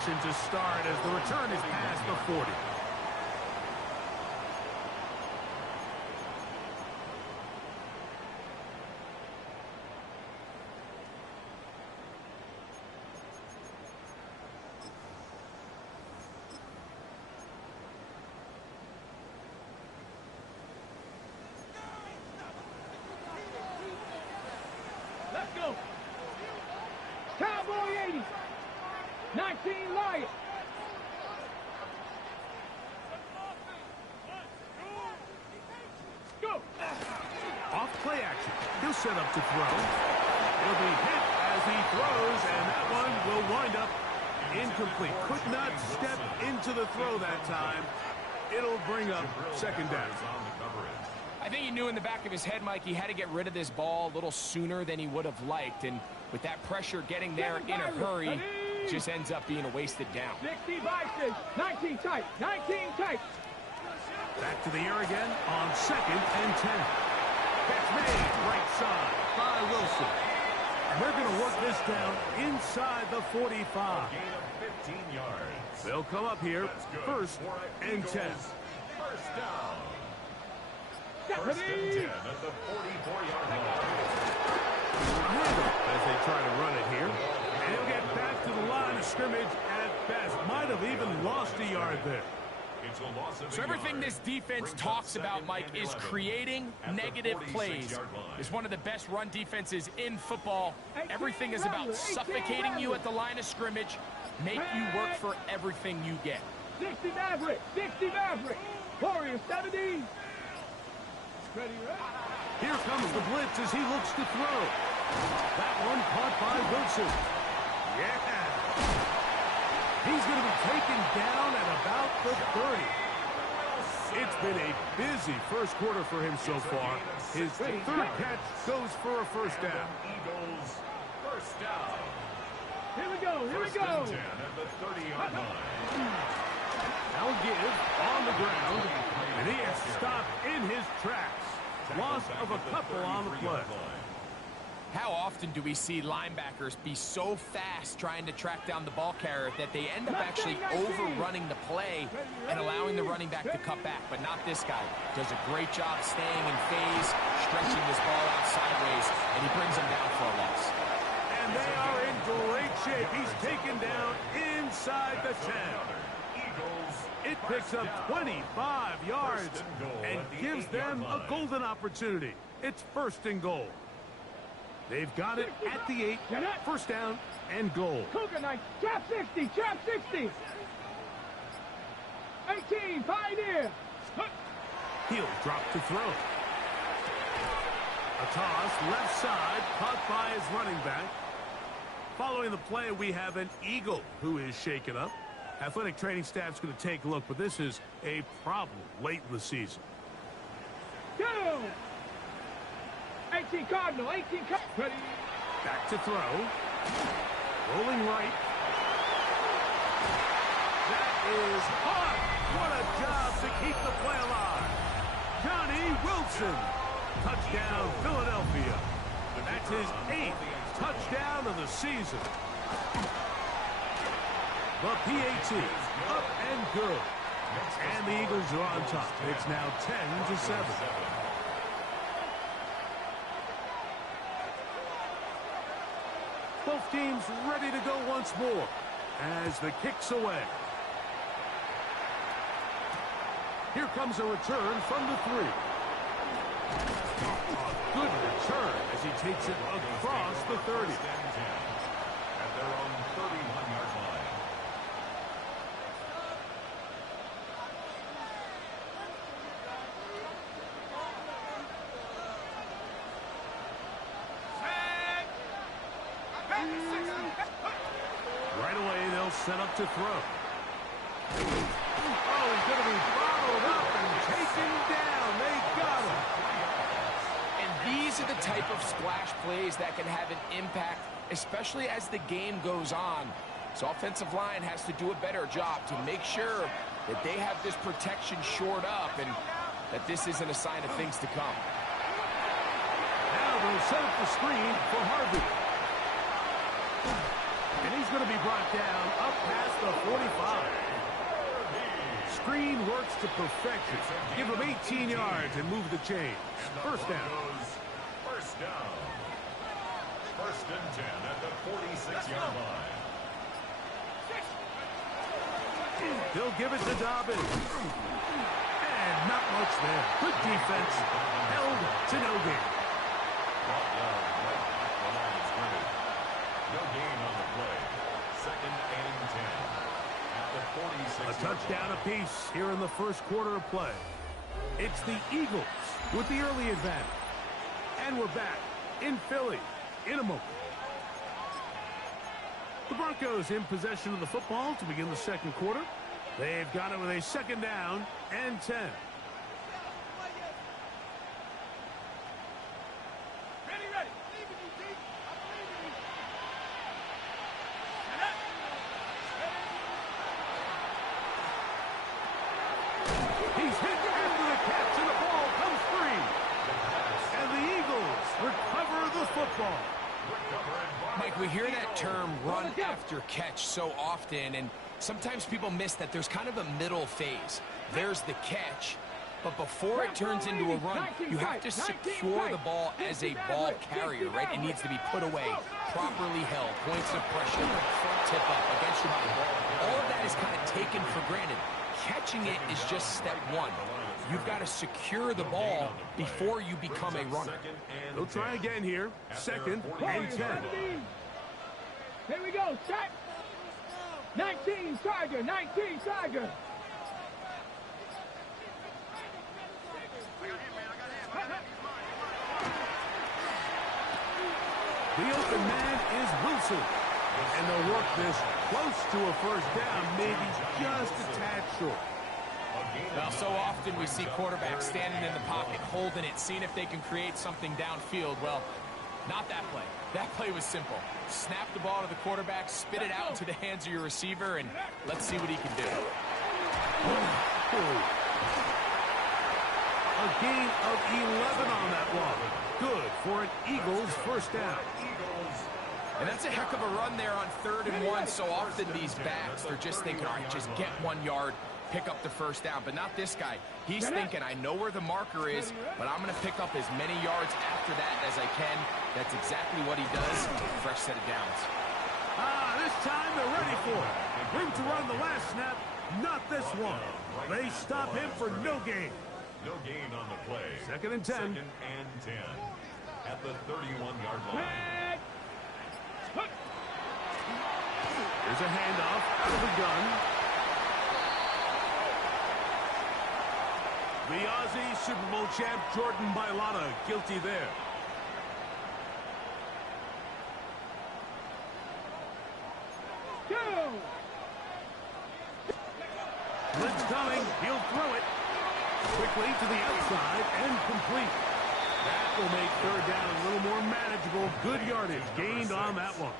To start as the return is past the 40. Let's go. Cowboy 80. 19 Lions. Go. Off play action. He'll set up to throw. He'll be hit as he throws, and that one will wind up incomplete. Could not step into the throw that time. It'll bring up second down. I think he knew in the back of his head, Mike, he had to get rid of this ball a little sooner than he would have liked. And with that pressure getting there in a hurry, it just ends up being a wasted down. 60 Bison. 19 tight. 19 tight. Back to the air again on 2nd and 10. Catch made right side by Wilson. And they're going to work this down inside the 45. Gain of 15 yards. They'll come up here 1st and 10. First down. First and 10 at the 44-yard line. Handle as they try to run it here. And he'll get back to the line of scrimmage at best. Might have even lost a yard there. So everything this defense talks about, Mike, is creating negative plays. It's one of the best run defenses in football. Everything is about suffocating you at the line of scrimmage, make you work for everything you get. 60 Maverick. 60 Maverick. Warriors 70. Ready, right? Here comes the blitz as he looks to throw. That one caught by Wilson. Yeah. He's going to be taken down at about the 30. It's been a busy first quarter for him so far. His third catch goes for a first down. Eagles, first down. Here we go. Here we go. 10 at the 30-yard line. Now give on the ground, and he is stopped in his tracks. Loss of a couple on the play. How often do we see linebackers be so fast trying to track down the ball carrier that they end up actually overrunning the play and allowing the running back to cut back? But not this guy. Does a great job staying in phase, stretching this ball out sideways, and he brings him down for a loss. And they are in great shape. He's taken down inside the 10. It picks up 25 yards and gives them a golden opportunity. It's 1st and goal. They've got it at the 8. First down and goal. Cougar Knight. Trap 60. Trap 60. 18. Pioneer. He'll drop to throw. A toss left side caught by his running back. Following the play, we have an Eagle who is shaken up. Athletic training staff's going to take a look, but this is a problem late in the season. Go! 18 Cardinal. 18 Cardinal. Ready. Back to throw. Rolling right. That is hard. What a job to keep the play alive. Johnny Wilson. Touchdown, Philadelphia. That's his 8th touchdown of the season. The PAT up and good. And the Eagles are on top. It's now 10-7. Both teams ready to go once more as the kick's away. Here comes a return from the 3. A good return as he takes it across the 30. At their own 31-yard line. Right away, they'll set up to throw. Oh, he's going to be followed up and taken down. They got him. And these are the type of splash plays that can have an impact, especially as the game goes on. So offensive line has to do a better job to make sure that they have this protection shored up and that this isn't a sign of things to come. Now they'll set up the screen for Harvey. And he's going to be brought down up past the 45. Screen works to perfection. Give him 18 yards and move the chains. First down. First down. First and 10 at the 46-yard line. He'll give it to Dobbins. And not much there. Good defense. Held to no gain. Brought down right at the line of scrimmage. No gain on the play. Second and 10 at the 46-yard line. A touchdown apiece here in the first quarter of play. It's the Eagles with the early advantage. And we're back in Philly in a moment. The Broncos in possession of the football to begin the second quarter. They've got it with a second down and 10. Ready. He's hit after the catch, and the ball comes free. And the Eagles recover the football. Mike, we hear that term run after catch so often, and sometimes people miss that there's kind of a middle phase. There's the catch, but before it turns into a run, you have to secure the ball as a ball carrier, right? It needs to be put away, properly held, points of pressure, front tip up against your body. All of that is kind of taken for granted. Catching it is just step one. You've got to secure the ball before you become a runner. They'll try again here. Second and 10. Here we go. Set. 19 Tiger. The open man is Wilson. And they'll work this close to a first down, maybe just a tad short. Well, so often we see quarterbacks standing in the pocket, holding it, seeing if they can create something downfield. Well, not that play. That play was simple. Snap the ball to the quarterback, spit it out into the hands of your receiver, and let's see what he can do. A gain of 11 on that one. Good for an Eagles first down. And that's a heck of a run there on 3rd and 1. So often these backs, they're just thinking, all right, just get 1 yard, pick up the first down. But not this guy. He's thinking, I know where the marker is, but I'm going to pick up as many yards after that as I can. That's exactly what he does. Fresh set of downs. This time they're ready for it. Room to run the last snap, not this one. They stop him for no gain. No gain on the play. Second and 10. Second and 10 at the 31-yard line. Here's a handoff out of the gun. The Aussie Super Bowl champ Jordan Mailata guilty there. Blitz coming. He'll throw it quickly to the outside and complete. That will make 3rd down a little more manageable. Good yardage gained on that one.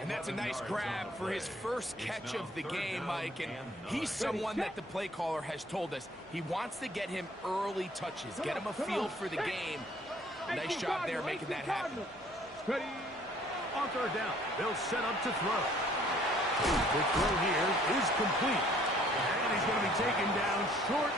And that's a nice grab for his first catch of the game, Mike. And he's someone that the play caller has told us he wants to get him early touches, get him a feel for the game. Nice job there making that happen. On 3rd down, they'll set up to throw. The throw here is complete. And he's going to be taken down short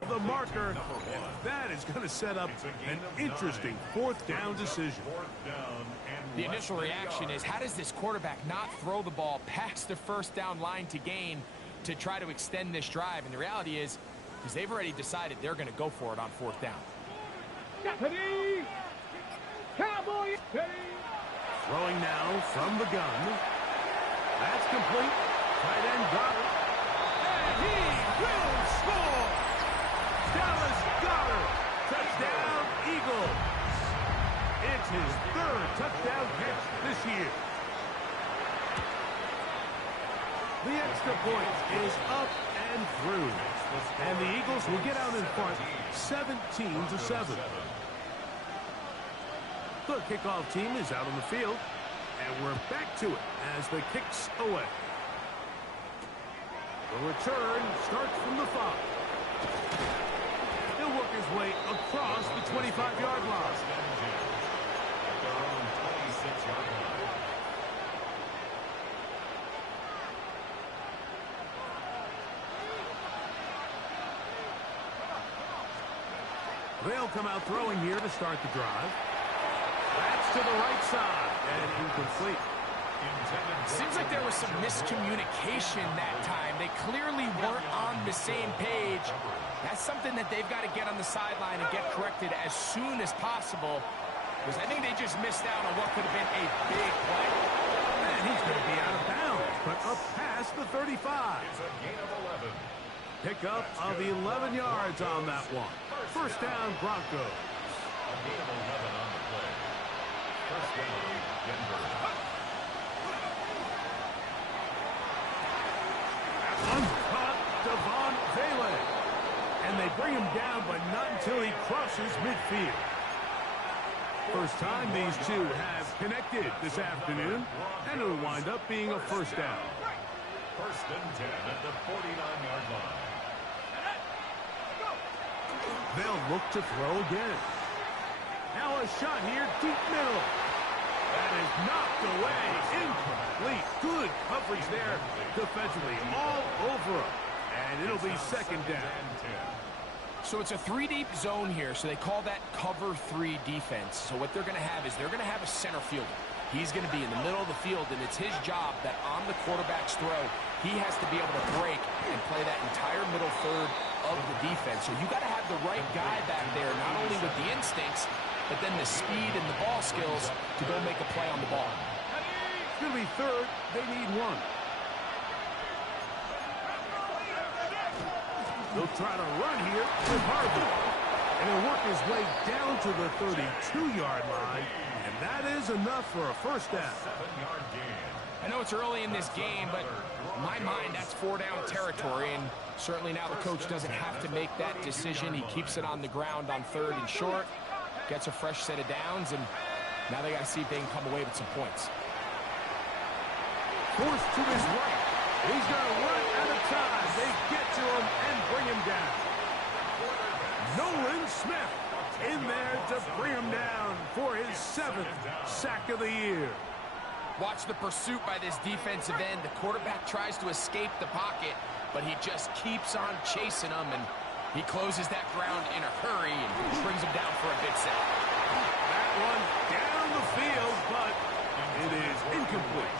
The marker, and that is going to set up an interesting fourth down decision. The initial reaction is, how does this quarterback not throw the ball past the first down line to gain to try to extend this drive? And the reality is, because they've already decided they're going to go for it on fourth down. Ready. Cowboy. Ready. Throwing now from the gun. That's complete. Tight end got it. And he will score! Dallas Goedert. Touchdown, Eagles. It's his third touchdown catch this year. The extra point is up and through. And the Eagles will get out in front 17-7. The kickoff team is out on the field. And we're back to it as the kick's away. The return starts from the 5. He'll work his way across the 25-yard line. At their own 26-yard line. They'll come out throwing here to start the drive. That's to the right side and incomplete. Seems like there was some miscommunication that time. They clearly weren't on the same page. That's something that they've got to get on the sideline and get corrected as soon as possible, because I think they just missed out on what could have been a big play. And he's going to be out of bounds, but up past the 35. It's a gain of 11. Pickup of 11 yards on that one. First down, Broncos. A gain of 11 on the play. First down, Denver. Uncaught Devon Vele. And they bring him down, but not until he crosses midfield. First time these two have connected this afternoon, and it'll wind up being a first down. First and 10 at the 49-yard line. They'll look to throw again. Now a shot here, deep middle. That is knocked away, incomplete. Good coverage there defensively, all over him. And it'll be second down. So it's a 3-deep zone here, so they call that cover 3 defense. So what they're going to have is they're going to have a center fielder. He's going to be in the middle of the field, and it's his job that on the quarterback's throw, he has to be able to break and play that entire middle third of the defense. So you got to have the right guy back there, not only with the instincts, but then the speed and the ball skills to go make a play on the ball. It's going to be third. They need one. They'll try to run here with Harvey. And he'll work his way down to the 32-yard line. And that is enough for a first down. 7-yard gain. I know it's early in this game, but in my mind, that's 4-down territory. And certainly now the coach doesn't have to make that decision. He keeps it on the ground on 3rd and short. Gets a fresh set of downs, and now they got to see if they can come away with some points. Forced to his right. He's going to run out of time. They get to him and bring him down. Nolan Smith in there to bring him down for his 7th sack of the year. Watch the pursuit by this defensive end. The quarterback tries to escape the pocket, but he just keeps on chasing him, and he closes that ground in a hurry and brings him down for a big sack. That one down the field, but it is incomplete.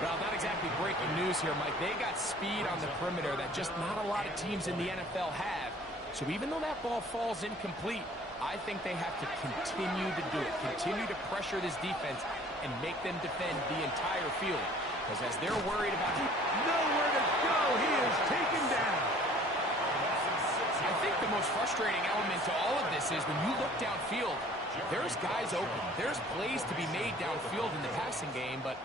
Well, not exactly breaking news here, Mike. They got speed on the perimeter that just not a lot of teams in the NFL have. So even though that ball falls incomplete, I think they have to continue to do it. Continue to pressure this defense and make them defend the entire field. Because as they're worried about nowhere to go, he is taken down. I think the most frustrating element to all of this is when you look downfield, there's guys open. There's plays to be made downfield in the passing game, but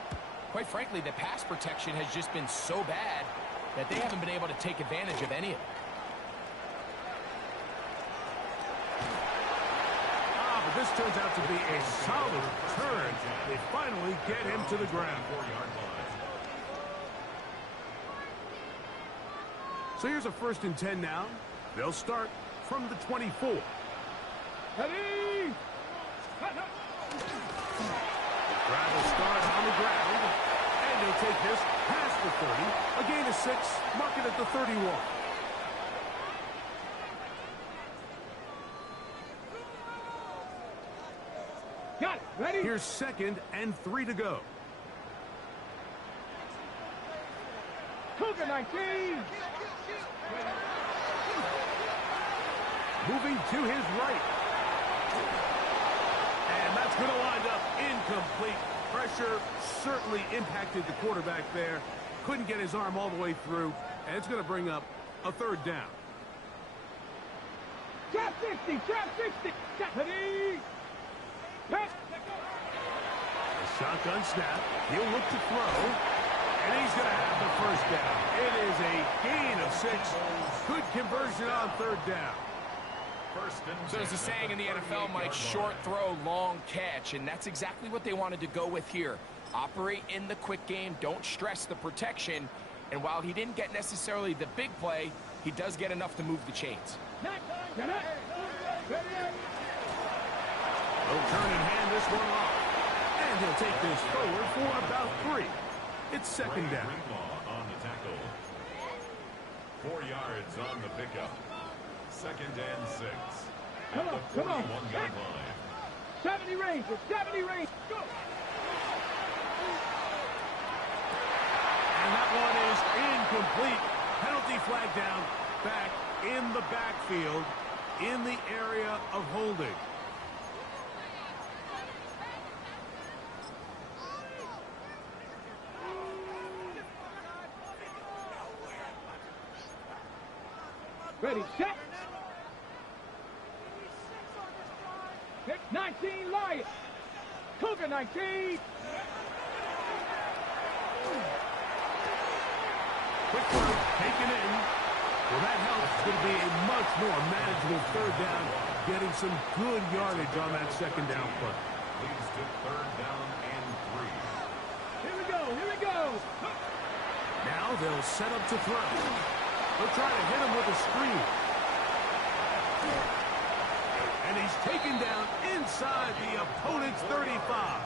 quite frankly, the pass protection has just been so bad that they haven't been able to take advantage of any of it. But this turns out to be a solid turn. They finally get him to the ground. 4-yard line. So here's a 1st and 10 now. They'll start from the 24. Ready. The drive will start on the ground. And they'll take this past the 30. A gain of 6. Mark it at the 31. Ready? Here's 2nd and 3 to go. Cougar 19. Moving to his right. And that's going to wind up incomplete. Pressure certainly impacted the quarterback there. Couldn't get his arm all the way through. And it's going to bring up a 3rd down. Trap 60. Trap 60. Ready? Pass. A shotgun snap. He'll look to throw. And he's going to have the 1st down. It is a gain of 6. Good conversion on 3rd down. So there's a saying in the NFL, Mike, short throw, long catch, and that's exactly what they wanted to go with here. Operate in the quick game, don't stress the protection, and while he didn't get necessarily the big play, he does get enough to move the chains. They'll turn and hand this one off, and he'll take this forward for about 3. It's 2nd down. On the tackle. 4 yards on the pickup. 2nd and 6. Come on, come on. 41-yard line. 70 range. 70 range. Go. And that one is incomplete. Penalty flag down. Back in the backfield in the area of holding. Ready, set. 19 Lions. Cougar 19. Quick work, taken in. Well, that helps. It's going to be a much more manageable 3rd down, getting some good yardage on that 2nd down play. Leads to 3rd down and 3. Here we go. Here we go. Now they'll set up to throw. They'll try to hit him with a screen. And he's taken down inside the opponent's 35.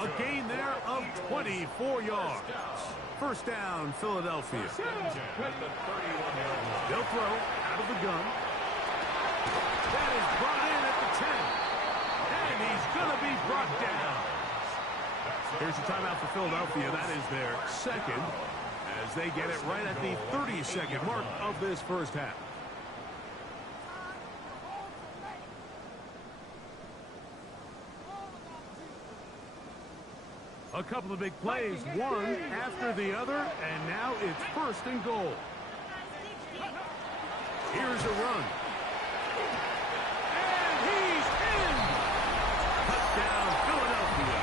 A gain there of 24 yards. 1st down, Philadelphia. They'll throw out of the gun. That is brought in at the 10. And he's going to be brought down. Here's the timeout for Philadelphia. That is their 2nd as they get it right at the 30-second mark of this 1st half. A couple of big plays, one after the other, and now it's 1st and goal. Here's a run. And he's in! Touchdown, Philadelphia.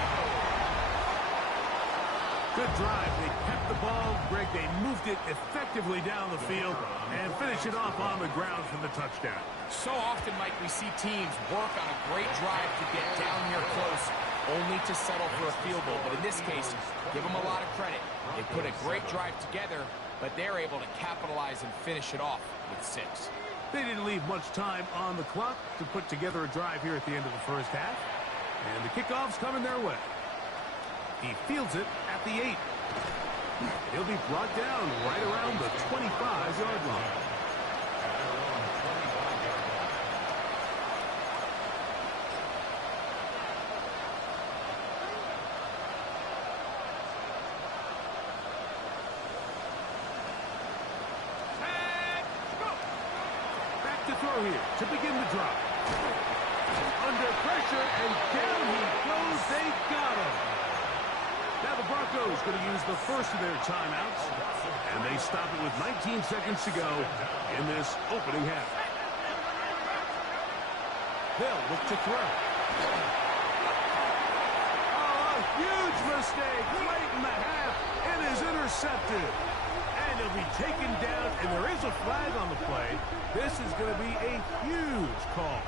Good drive. They kept the ball. Greg, they moved it effectively down the field and finish it off on the ground for the touchdown. So often, Mike, we see teams work on a great drive to get down here close, only to settle for a field goal. But in this case, give them a lot of credit. They put a great drive together, but they're able to capitalize and finish it off with 6. They didn't leave much time on the clock to put together a drive here at the end of the 1st half. And the kickoff's coming their way. He fields it at the 8. He'll be brought down right around the 25-yard line. Throw here to begin the drive. Under pressure, and down he goes. They got him. Now the Broncos going to use the 1st of their timeouts, and they stop it with 19 seconds to go in this opening half. They'll look to throw. Oh, a huge mistake late in the half. It is intercepted. And he'll be taken down, and there is a flag on the play. This is going to be a huge call.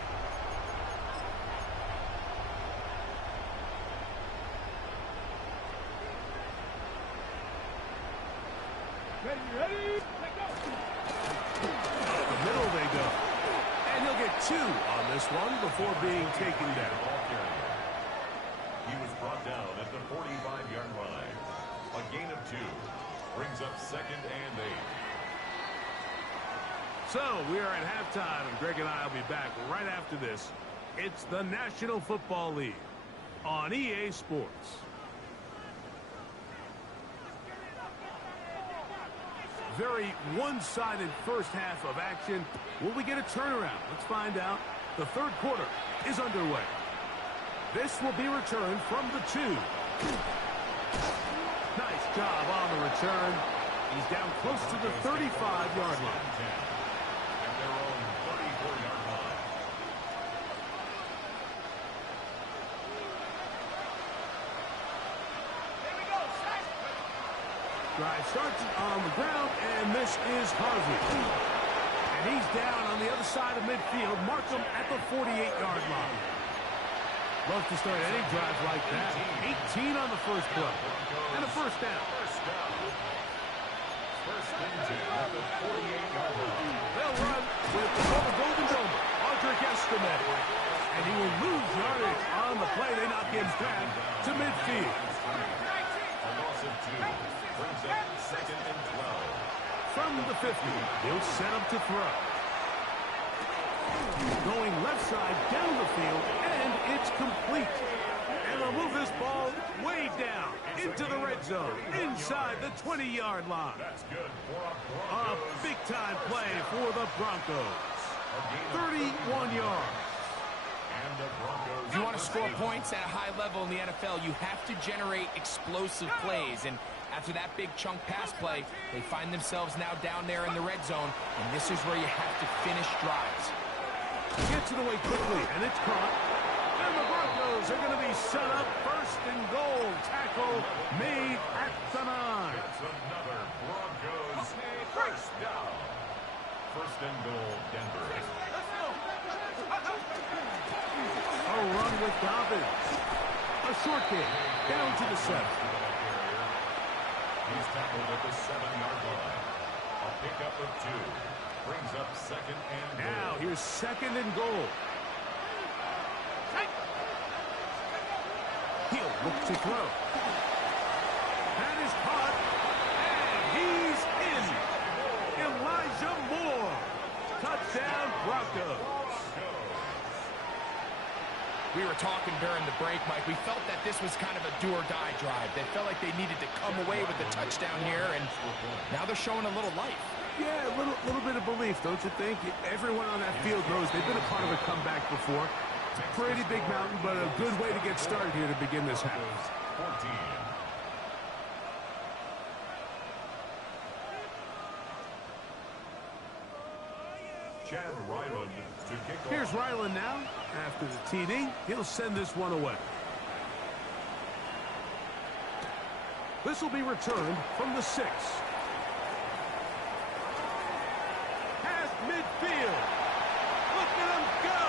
Ready? Let go. Up the middle they go. And he'll get 2 on this one before being taken down. He was brought down at the 45-yard line. A gain of 2. Brings up 2nd and 8. So we are at halftime, and Greg and I will be back right after this It's the National Football League on EA Sports. Very one-sided first half of action. Will we get a turnaround? Let's find out. The third quarter is underway. This will be returned from the 2. Nice job on the return. He's down close to the 35-yard line. At their own 34-yard line. Drive starts on the ground, and this is Harvey. And he's down on the other side of midfield. Mark him at the 48-yard line. Love to start any drive like that. 18 on the first play. And a first down. First and 10 at the 48-yard line. They'll run with the Golden Dome, Audric Estime. And he will lose yardage on the play. They knock him back to midfield. A loss of 2. Brings up second and 12. From the 50, he'll set up to throw. Going left side down the field, and it's complete. And they'll move this ball way down into the red zone, inside the 20-yard line. That's good for a A Broncos. big-time play for the Broncos. 31 yards. And the Broncos. If you want to score points at a high level in the NFL, you have to generate explosive plays. And after that big chunk pass play, they find themselves now down there in the red zone, and this is where you have to finish drives. Gets it away quickly, and it's caught. And the Broncos are going to be set up first and goal. Tackle made at the 9. It's another Broncos first down. First and goal, Denver. A run with Dobbins. A short kick down to the 7. He's tackled at the 7-yard line. A pickup of 2. Brings up second and goal. Now here's second and goal. He'll look to throw. That is caught. And he's in. Elijah Moore. Touchdown, Broncos. We were talking during the break, Mike. We felt that this was kind of a do-or-die drive. They felt like they needed to come away with the touchdown here, and now they're showing a little life. Yeah, a little bit of belief, don't you think? Everyone on that field knows they've been a part of a comeback before. It's a pretty big mountain, but a good way to get started here to begin this half. 14. Chad Ryland to kick off. Here's Ryland now. After the TD, he'll send this one away. This will be returned from the 6. Past midfield. Look at him go.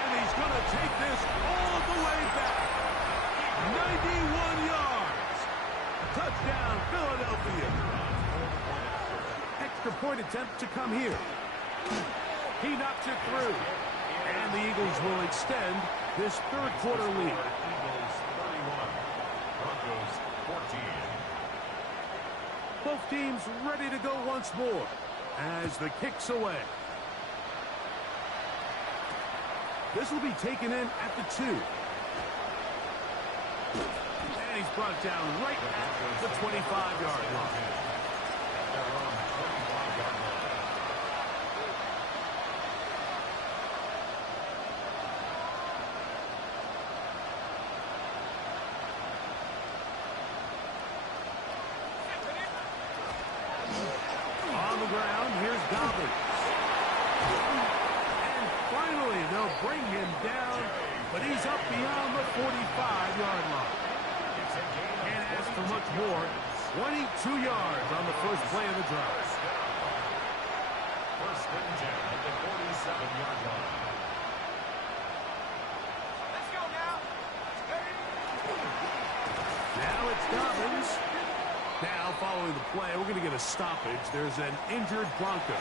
And he's going to take this all the way back. 91 yards. Touchdown, Philadelphia. Extra point attempt to come here. He knocks it through. And the Eagles will extend this third quarter lead. Eagles 31. Broncos 14. Both teams ready to go once more as the kick's away. This will be taken in at the 2. And he's brought down right at the 25-yard line. Their own 25-yard line. On the ground, here's Dobbins. And finally, they'll bring him down, but he's up beyond the 45-yard line. Can't ask for much more. 22 yards on the first play of the drive. First and 10 at the 47-yard line. Let's go now. Now it's Dobbins. Now, following the play, we're going to get a stoppage. There's an injured Bronco.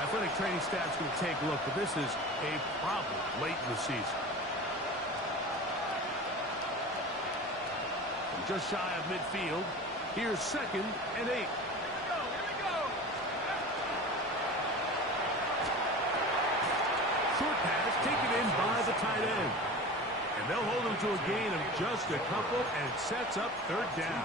Athletic training staff's going to take a look, but this is a problem late in the season. Just shy of midfield. Here's second and 8. Here we go. Short pass taken in by the tight end. And they'll hold him to a gain of just a couple, and it sets up third down.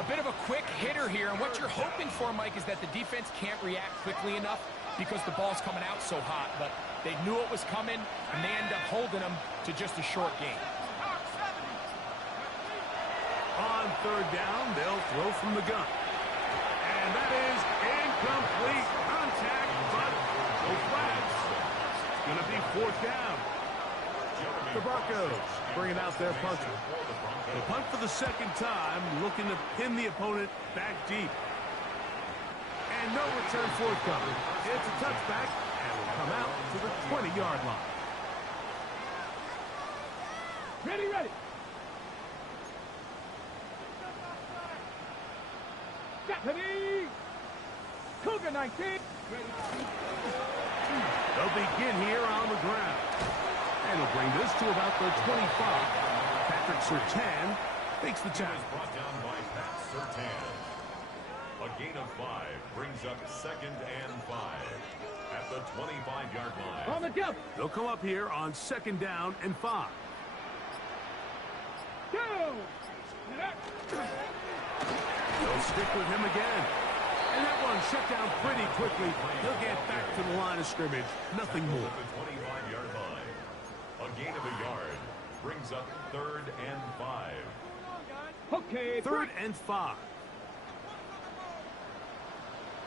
A bit of a quick hitter here, and what you're hoping for, Mike, is that the defense can't react quickly enough because the ball's coming out so hot. But they knew it was coming, and they end up holding them to just a short gain. On third down, they'll throw from the gun. And that is incomplete contact, but no flags. It's going to be fourth down. The Broncos bringing out their punter. The punt for the second time, looking to pin the opponent back deep. And no return forthcoming. It's a touchback, and will come out to the 20-yard line. Ready, ready. Ready. Cougar 19. They'll begin here on the ground. And he'll bring this to about the 25. Patrick Surtain takes the tackle. Brought down by Pat Surtain. A gain of 5 brings up 2nd and 5 at the 25-yard line. On the jump. They'll come up here on 2nd down and 5. Go. They'll stick with him again. And that one shut down pretty quickly. He'll get back to the line of scrimmage. Nothing more. At the 25-yard line. A gain of a yard brings up 3rd and 5. Okay. 3rd and 5.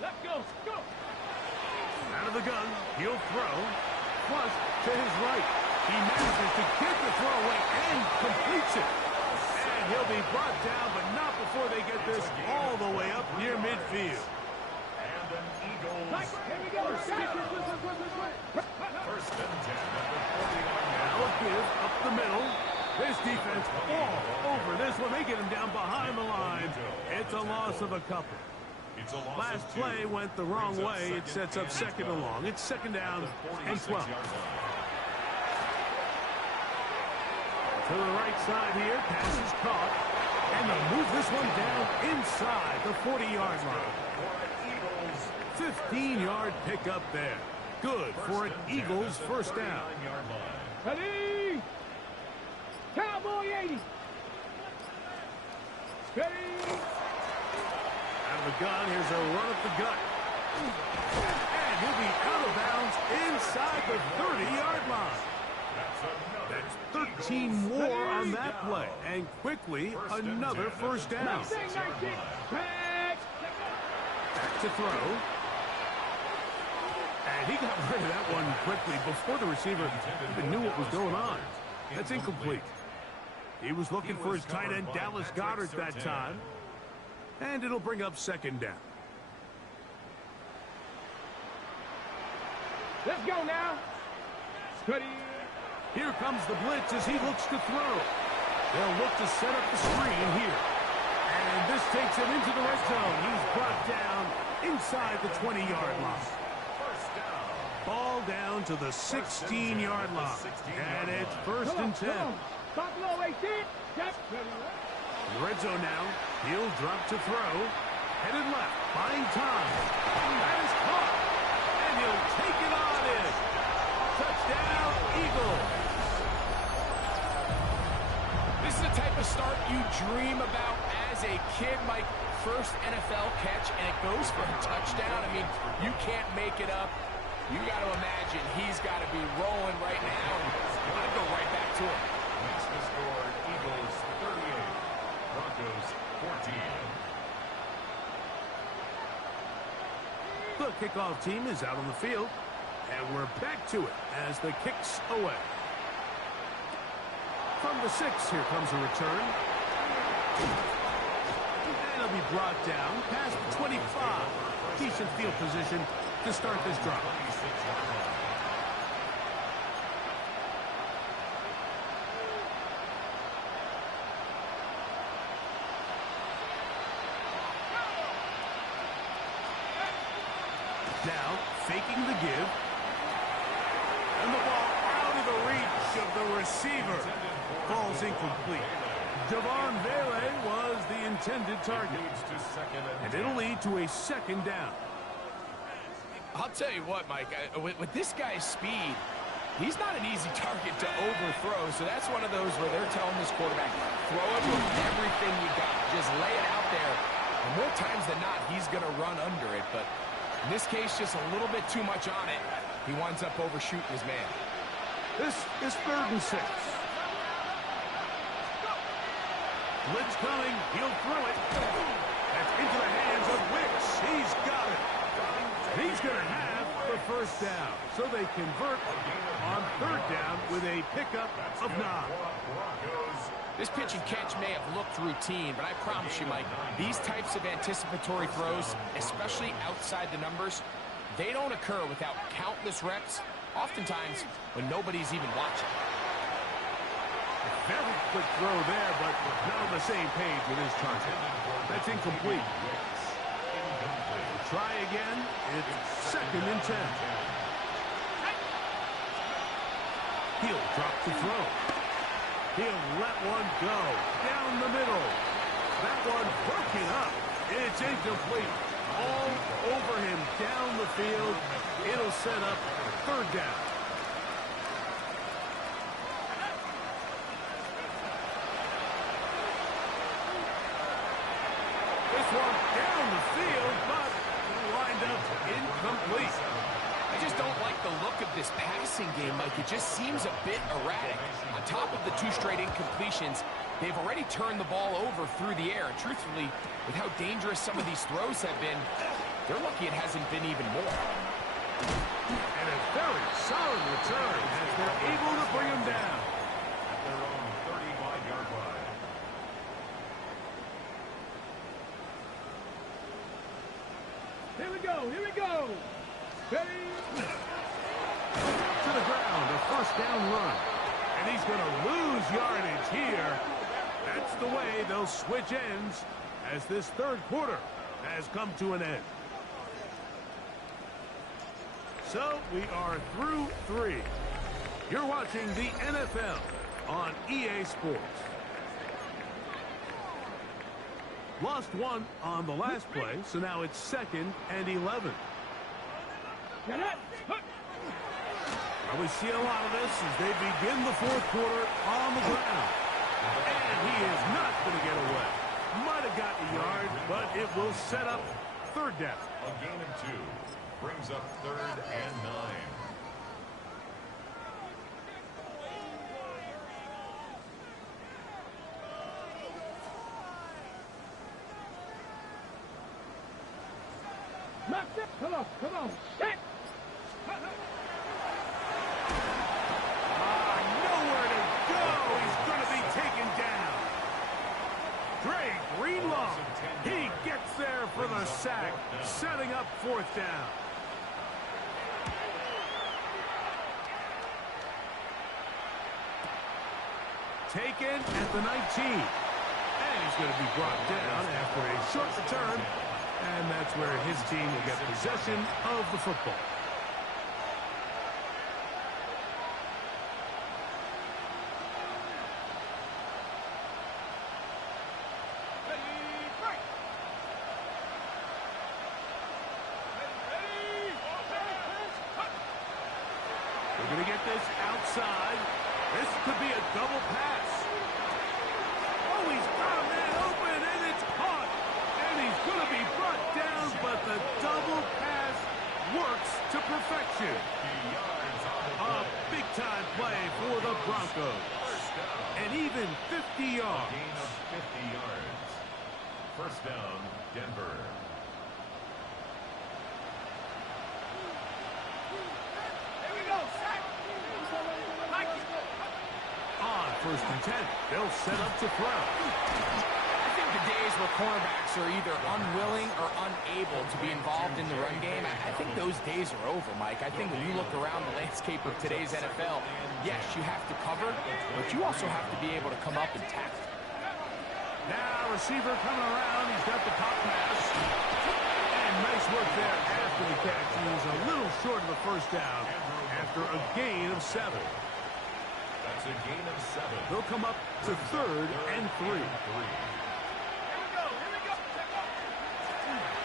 Let's go. Go. Out of the gun. He'll throw. Plus to his right. He manages to get the throw away and completes it. And he'll be brought down, but not before they get this all the way up near midfield. And an Eagles Here we go. first and 10 at the 40-yard line. Now a give up the middle. This defense all over this one. They get him down behind the line. It's a loss of a couple. It's a loss Last of 2. play went the wrong way. It sets up 2nd and long. It's 2nd down and 12. To the right side here. Pass is caught. And they'll move this one down inside the 40-yard line. 15-yard pickup there. Good for an Eagles first down. Ready. Cowboy 80. Ready. Out of the gun, here's a run up the gut. And he'll be out of bounds inside the 30-yard line. That's 13 more on that play. And quickly, another first down. Back to throw. And he got rid of that one quickly before the receiver even knew what was going on. That's incomplete. He was looking for his tight end, Dallas Goedert, that time. And it'll bring up 2nd down. Let's go now. Ready. Here comes the blitz as he looks to throw. They'll look to set up the screen here. And this takes him into the red zone. He's brought down inside the 20-yard line. Ball down to the 16-yard line. And it's 1st and 10. Buffalo 18. Yep. In the red zone now. He'll drop to throw. Headed left. Buying time. That is caught. And he'll take it on in. Touchdown, Eagles. This is the type of start you dream about as a kid, Mike. First NFL catch, and it goes for a touchdown. I mean, you can't make it up. You got to imagine he's got to be rolling right now. I'd go right back to him. That's the score. Eagles 38. Broncos 14. The kickoff team is out on the field. And we're back to it as the kick's away. From the 6, here comes a return. And he'll be brought down past the 25. Decent field position to start this drive. Now, faking the give. And the ball out of the reach of the receiver. Ball's incomplete. Javon Vele was the intended target. And it'll lead to a 2nd down. I'll tell you what, Mike, with this guy's speed, he's not an easy target to overthrow, so that's one of those where they're telling this quarterback, throw it with everything you got. Just lay it out there. And more times than not, he's going to run under it, but in this case, just a little bit too much on it. He winds up overshooting his man. This is 3rd and 6. Blitz coming. He'll throw it. That's into the hands of Wicks. He's got it. He's going to have the first down. So they convert on 3rd down with a pickup of 9. This pitch and catch may have looked routine, but I promise you, Mike, these types of anticipatory throws, especially outside the numbers, they don't occur without countless reps, oftentimes when nobody's even watching. Very quick throw there, but not on the same page with his target. That's incomplete. Try again. It's 2nd and 10. He'll drop the throw. He'll let one go down the middle. That one broken up. It's incomplete. All over him down the field. It'll set up 3rd down. This one down the field, but it'll wind up incomplete. I just don't like the look of this passing game, Mike. It just seems a bit erratic. On top of the 2 straight incompletions, they've already turned the ball over through the air. And truthfully, with how dangerous some of these throws have been, they're lucky it hasn't been even more. And a very solid return as they're able to bring him down. At their own 35-yard line. Here we go. Here we go. Ready? To the ground, a 1st down run. And he's going to lose yardage here. That's the way they'll switch ends as this 3rd quarter has come to an end. So we are through 3. You're watching the NFL on EA Sports. Lost 1 on the last play, so now it's 2nd and 11. Get it. We see a lot of this as they begin the 4th quarter on the ground. And he is not going to get away. Might have gotten a yard, but it will set up 3rd down. A gain of 2 brings up 3rd and 9. Come on, come on. Hit. Nowhere to go. He's going to be taken down. Dre Greenlaw. He gets there for the sack, setting up 4th down. Taken at the 19. And he's going to be brought down after a short return. And that's where his team will get possession of the football. They're going to get this outside. This could be a double pass. Oh, he's got a man open, and it's caught. And he's going to be brought down, but the double pass works to perfection. A big-time play for the Broncos. And even 50 yards. Gain of 50 yards. 1st down, Denver. On 1st and 10, they'll set up to throw. I think the days where cornerbacks are either unwilling or unable to be involved in the run game, I think those days are over, Mike. I think when you look around the landscape of today's NFL, yes, you have to cover, but you also have to be able to come up and tackle. Now, receiver coming around. He's got the pop pass. And nice work there after the catch. He was a little short of the 1st down after a gain of 7. That's a gain of 7. They'll come up to 3rd and 3.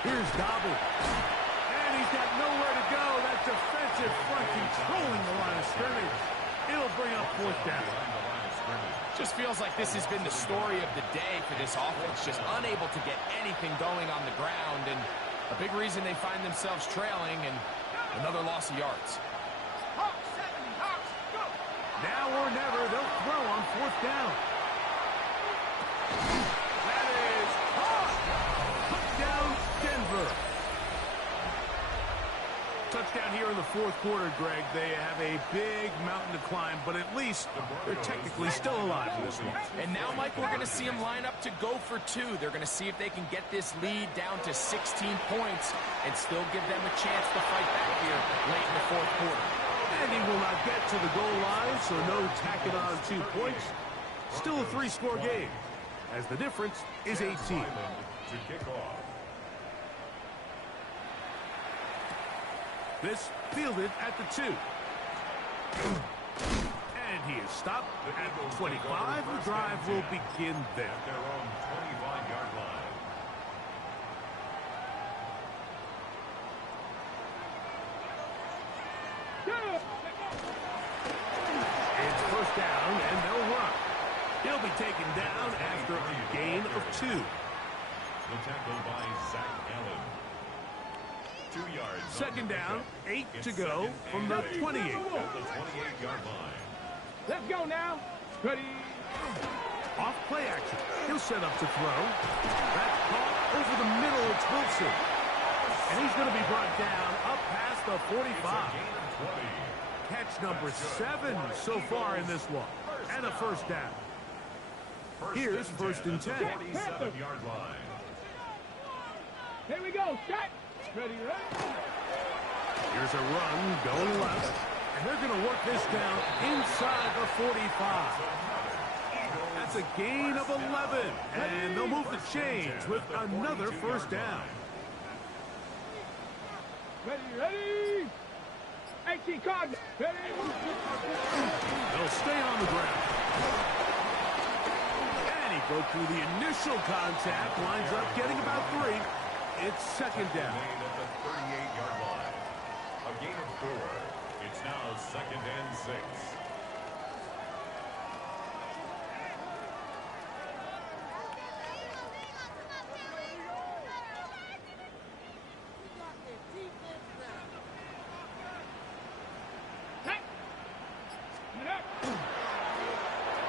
Here's Dobble. And he's got nowhere to go. defensive front controlling the line of scrimmage. It'll bring up fourth down. Just feels like this has been the story of the day for this offense. Just unable to get anything going on the ground, and a big reason they find themselves trailing, and another loss of yards. Now or never, they'll throw on fourth down. That is caught. Touchdown, Denver. Touchdown here in the fourth quarter, Greg. They have a big mountain to climb, but at least they're technically still alive in this one. And now, Mike, we're going to see them line up to go for two. They're going to see if they can get this lead down to 16 points and still give them a chance to fight back here late in the fourth quarter. And he will not get to the goal line, so no tacking on 2 points. Still a 3-score game, as the difference is 18. To kick off. This fielded at the 2. And he is stopped at the 25. The drive will begin there. At their own 25-yard line. It's first down, and they'll run. He'll be taken down after a gain of 2. The tackle by Zach Allen. 2 yards. Second down, 8 to go from the 28. At the 28-yard line. Let's go now. Ready. Off play action. He'll set up to throw. That's caught over the middle. It's Wilson. And he's going to be brought down up past the 45. Gain of 20. Catch number 7 so far in this one. And a first down. Here's first and 10. 47-yard line. Here we go. Set. Ready, ready. Here's a run going left. And they're going to work this down inside the 45. That's a gain of 11. And they'll move the chains with another first down. Ready, ready. 18 cards. Ready. They'll stay on the ground. And he broke through the initial contact. Winds up getting about 3. It's second down. Made at the 38-yard line. A gain of 4. It's now second and 6.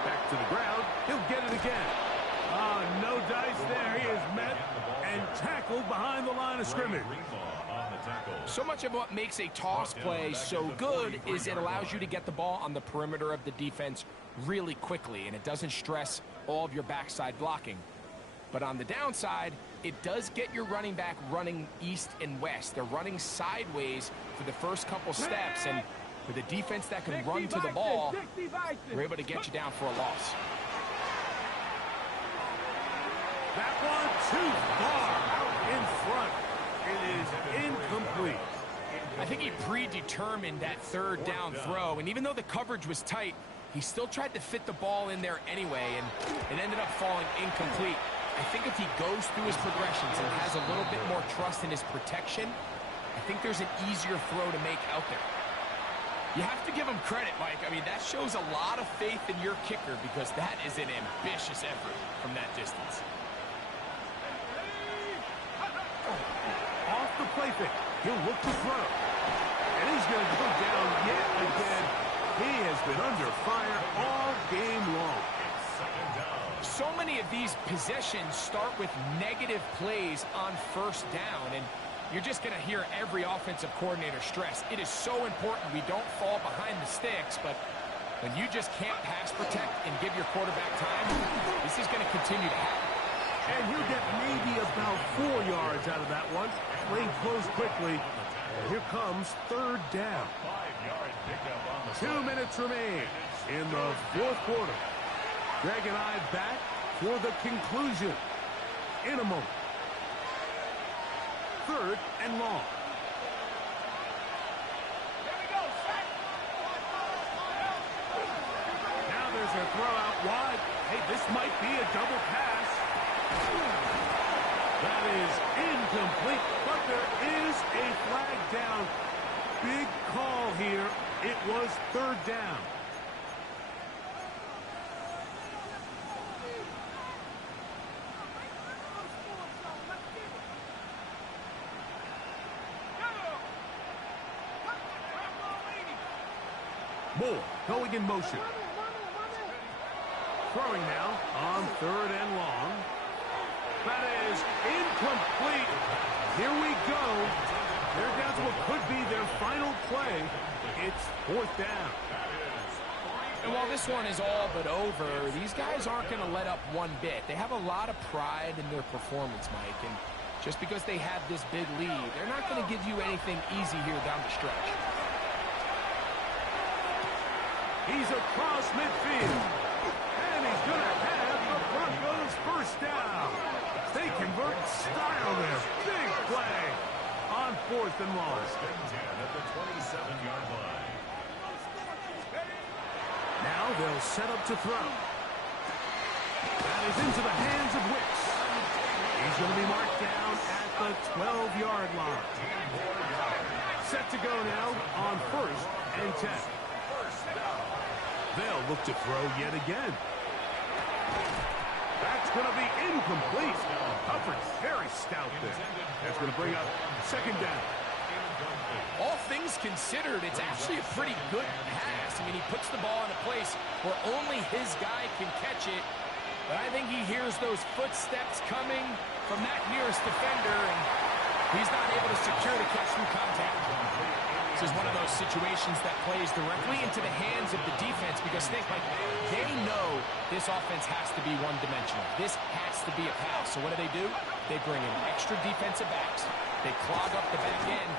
Back to the ground. He'll get it again. No dice there. He is met and tackled behind the line of scrimmage. On the tackle. So much of what makes a toss play so good is it allows you to get the ball on the perimeter of the defense really quickly, and it doesn't stress all of your backside blocking. But on the downside, it does get your running back running east and west. They're running sideways for the first couple steps, and with a defense that can run to the ball, we're able to get you down for a loss. That one too far out in front. It is incomplete. I think he predetermined that third down throw, and even though the coverage was tight, he still tried to fit the ball in there anyway, and it ended up falling incomplete. I think if he goes through his progressions and has a little bit more trust in his protection, I think there's an easier throw to make out there. You have to give him credit, Mike. I mean, that shows a lot of faith in your kicker, because that is an ambitious effort from that distance. Off the play fake. He'll look to throw. And he's going to go down yet again. He has been under fire all game long. Second down. So many of these possessions start with negative plays on first down, and you're just going to hear every offensive coordinator stress. It is so important we don't fall behind the sticks, but when you just can't pass protect and give your quarterback time, this is going to continue to happen. And he'll get maybe about 4 yards out of that one. Lane closed quickly. And here comes third down. 5-yard pickup on the 2 minutes remain in the fourth quarter. Greg and I back for the conclusion in a moment. Third and long. Here we go. Set. Now there's a throw out wide. Hey, this might be a double pass. That is incomplete, but there is a flag down. big call here. It was third down. Moore going in motion. Throwing now on third and long. That is incomplete. Here we go. They're down to what could be their final play. It's fourth down. And while this one is all but over, these guys aren't going to let up one bit. They have a lot of pride in their performance, Mike. And just because they have this big lead, they're not going to give you anything easy here down the stretch. He's across midfield. And he's going to have the Broncos first down. They convert in style there. Big play on fourth and long. First and 10 at the 27-yard line. Now they'll set up to throw. That is into the hands of Wicks. He's going to be marked down at the 12-yard line. Set to go now on first and 10. They'll look to throw yet again. That's going to be incomplete. Hubbard's very stout there. That's going to bring up second down. All things considered, it's actually a pretty good pass. I mean, he puts the ball in a place where only his guy can catch it. But I think he hears those footsteps coming from that nearest defender, and he's not able to secure the catch through contact. This is one of those situations that plays directly into the hands of the defense because think, like, they know this offense has to be one-dimensional. This has to be a pass. So what do? They bring in extra defensive backs. They clog up the back end.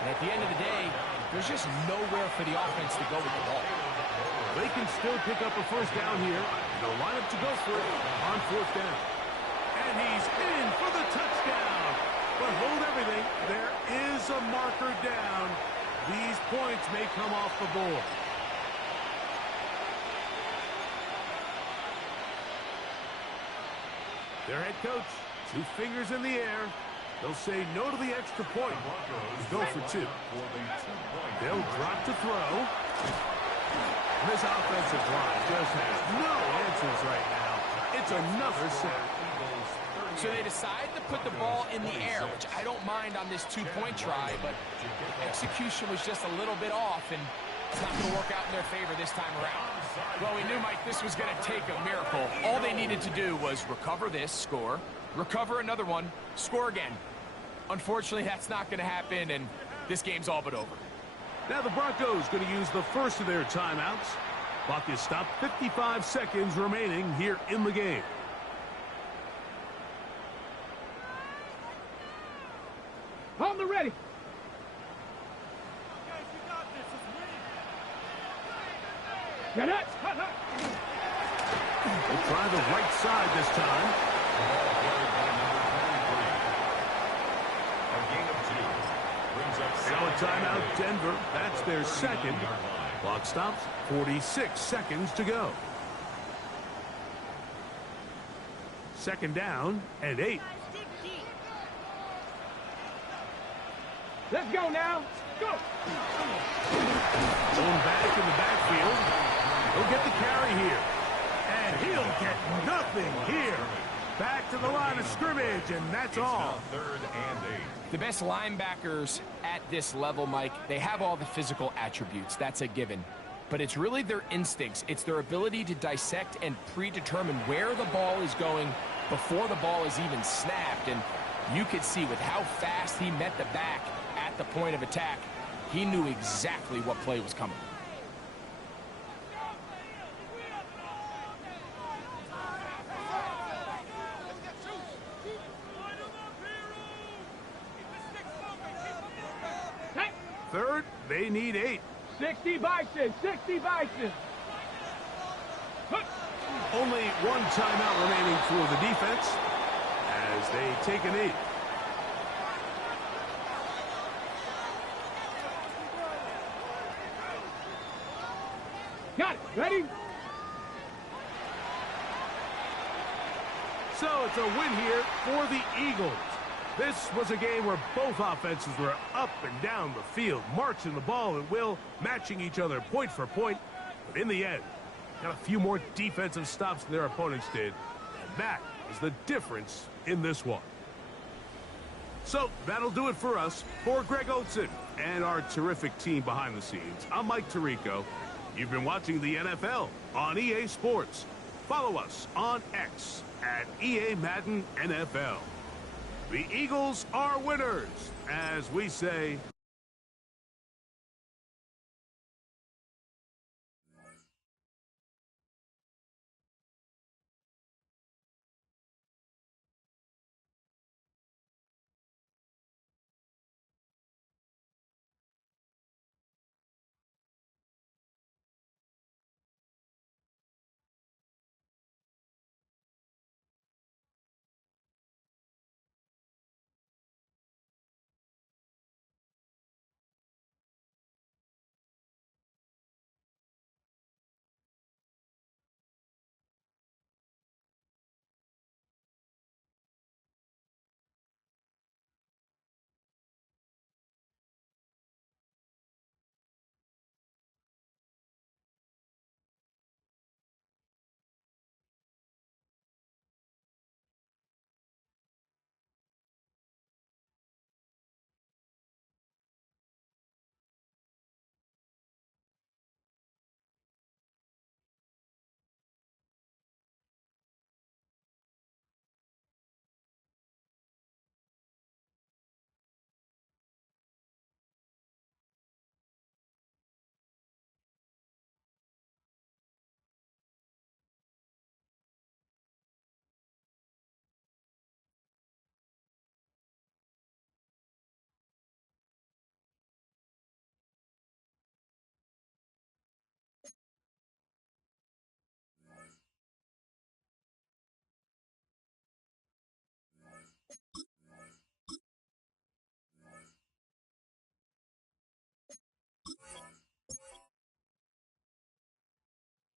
And at the end of the day, there's just nowhere for the offense to go with the ball. They can still pick up a first down here. They'll line up to go for it on fourth down. And he's in for the touchdown. But hold everything. There is a marker down. These points may come off the board. Their head coach, two fingers in the air. They'll say no to the extra point. Go for two. They'll drop to throw. This offensive line just has no answers right now. It's another sack. So they decide to put the ball in the air, which I don't mind on this two-point try, but execution was just a little bit off, and it's not going to work out in their favor this time around. Well, we knew, Mike, this was going to take a miracle. All they needed to do was recover this, score, recover another one, score again. Unfortunately, that's not going to happen, and this game's all but over. Now the Broncos going to use the first of their timeouts. Clock is stopped, 55 seconds remaining here in the game. On the ready. Get it. They'll try the right side this time. Now a timeout, Denver. That's their second. Clock stops, 46 seconds to go. Second down and 8. Let's go now. Go. Going back in the backfield. He'll get the carry here. And he'll get nothing here. Back to the line of scrimmage, and that's all. Third and 8. The best linebackers at this level, Mike, they have all the physical attributes. That's a given. But it's really their instincts. It's their ability to dissect and predetermine where the ball is going before the ball is even snapped. And you could see with how fast he met the back at the point of attack, he knew exactly what play was coming. Third, they need 8. 60 Bison, 60 Bison. Only one timeout remaining for the defense as they take an 8. Got it. Ready? So it's a win here for the Eagles. This was a game where both offenses were up and down the field, marching the ball at will, matching each other point for point. But in the end, got a few more defensive stops than their opponents did. And that is the difference in this one. So that'll do it for us. For Greg Olson and our terrific team behind the scenes, I'm Mike Tirico. You've been watching the NFL on EA Sports. Follow us on X at EA Madden NFL. The Eagles are winners, as we say.